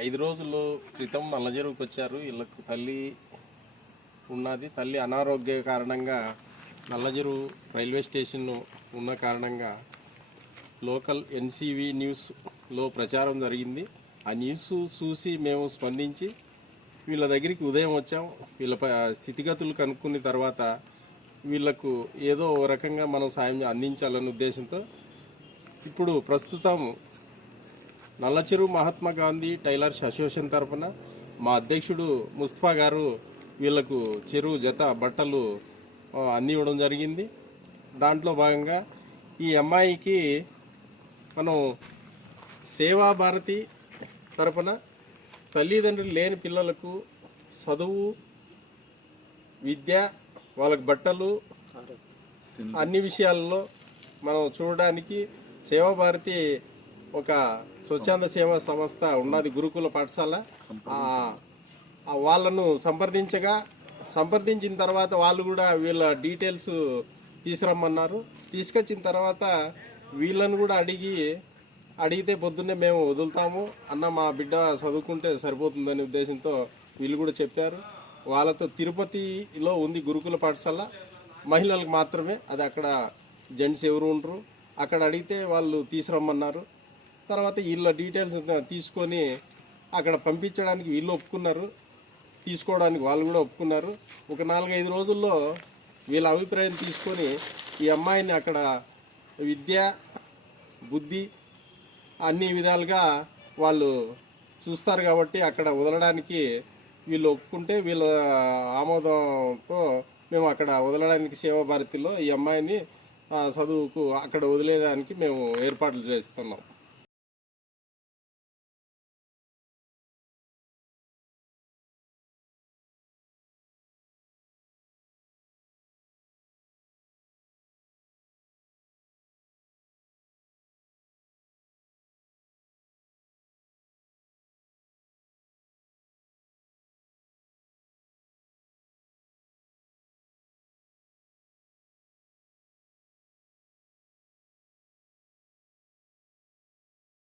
5 రోజుల క్రితం నల్లచెరువుకి వచ్చారు. వీళ్ళకు తల్లి ఉన్నది. తల్లి అనారోగ్య కారణంగా నల్లచెరువు రైల్వే స్టేషన్ ఉన్న కారణంగా లోకల్ ఎన్సీవీ న్యూస్లో ప్రచారం జరిగింది. ఆ న్యూస్ చూసి మేము స్పందించి వీళ్ళ దగ్గరికి ఉదయం వచ్చాం. వీళ్ళ స్థితిగతులు కనుక్కున్న తర్వాత వీళ్ళకు ఏదో ఓ రకంగా మనం సాయం అందించాలనే ఉద్దేశంతో ఇప్పుడు ప్రస్తుతం నల్లచెరువు మహాత్మా గాంధీ టైలర్స్ అసోసియేషన్ తరఫున మా అధ్యక్షుడు ముస్తఫా గారు వీళ్ళకు చెరువు జత బట్టలు అందివ్వడం జరిగింది. దాంట్లో భాగంగా ఈ అమ్మాయికి మనం సేవా భారతి తరఫున తల్లిదండ్రులు లేని పిల్లలకు చదువు, విద్య, వాళ్ళకి బట్టలు, అన్ని విషయాల్లో మనం చూడడానికి సేవా భారతి ఒక స్వచ్ఛంద సేవా సంస్థ ఉన్నది, గురుకుల పాఠశాల. వాళ్ళను సంప్రదించిన తర్వాత వాళ్ళు కూడా వీళ్ళ డీటెయిల్స్ తీసుకురమ్మన్నారు. తీసుకొచ్చిన తర్వాత వీళ్ళను కూడా అడిగితే పొద్దున్నే మేము వదులుతాము అన్న, మా బిడ్డ చదువుకుంటే సరిపోతుందనే ఉద్దేశంతో వీళ్ళు కూడా చెప్పారు. వాళ్ళతో తిరుపతిలో ఉంది గురుకుల పాఠశాల, మహిళలకు మాత్రమే అది. అక్కడ జెంట్స్ ఎవరు ఉండరు. అక్కడ అడిగితే వాళ్ళు తీసుకురమ్మన్నారు. తర్వాత వీళ్ళ డీటెయిల్స్ తీసుకొని అక్కడ పంపించడానికి వీళ్ళు ఒప్పుకున్నారు, తీసుకోవడానికి వాళ్ళు కూడా ఒప్పుకున్నారు. ఒక 4-5 రోజుల్లో వీళ్ళ అభిప్రాయం తీసుకొని ఈ అమ్మాయిని అక్కడ విద్య, బుద్ధి అన్ని విధాలుగా వాళ్ళు చూస్తారు కాబట్టి అక్కడ వదలడానికి వీళ్ళు ఒప్పుకుంటే వీళ్ళ ఆమోదంతో మేము అక్కడ వదలడానికి సేవా భారతిలో ఈ అమ్మాయిని చదువుకు అక్కడ వదిలేయడానికి మేము ఏర్పాట్లు చేస్తున్నాం.